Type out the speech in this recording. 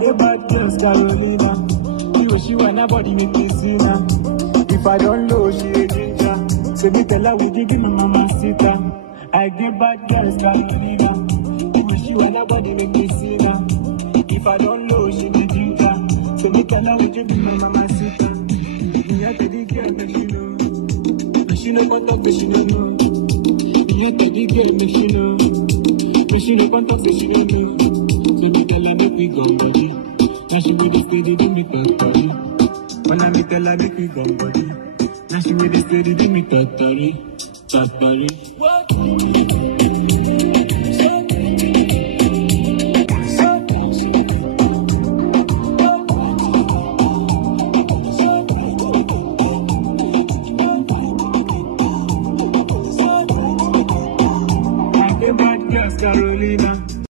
get bad girls, Carolina. You wish you and nobody make me see now. If I don't know, she a ginger. So me tell her, would you give me mama sita? I get bad girls, Carolina. You wish you and nobody make me see now. If I don't know, she a ginger. So me tell her, would you give me mama sita? Me a tell the girl, make she know. Make she know what talk, make she know. Me a tell the girl, make she know. Make she know what talk, make she know. So me tell her, make we go body. Now she with the steady, do me talk body. When I me tell her, make we go body. Now she with the steady, do me talk body. Talk body.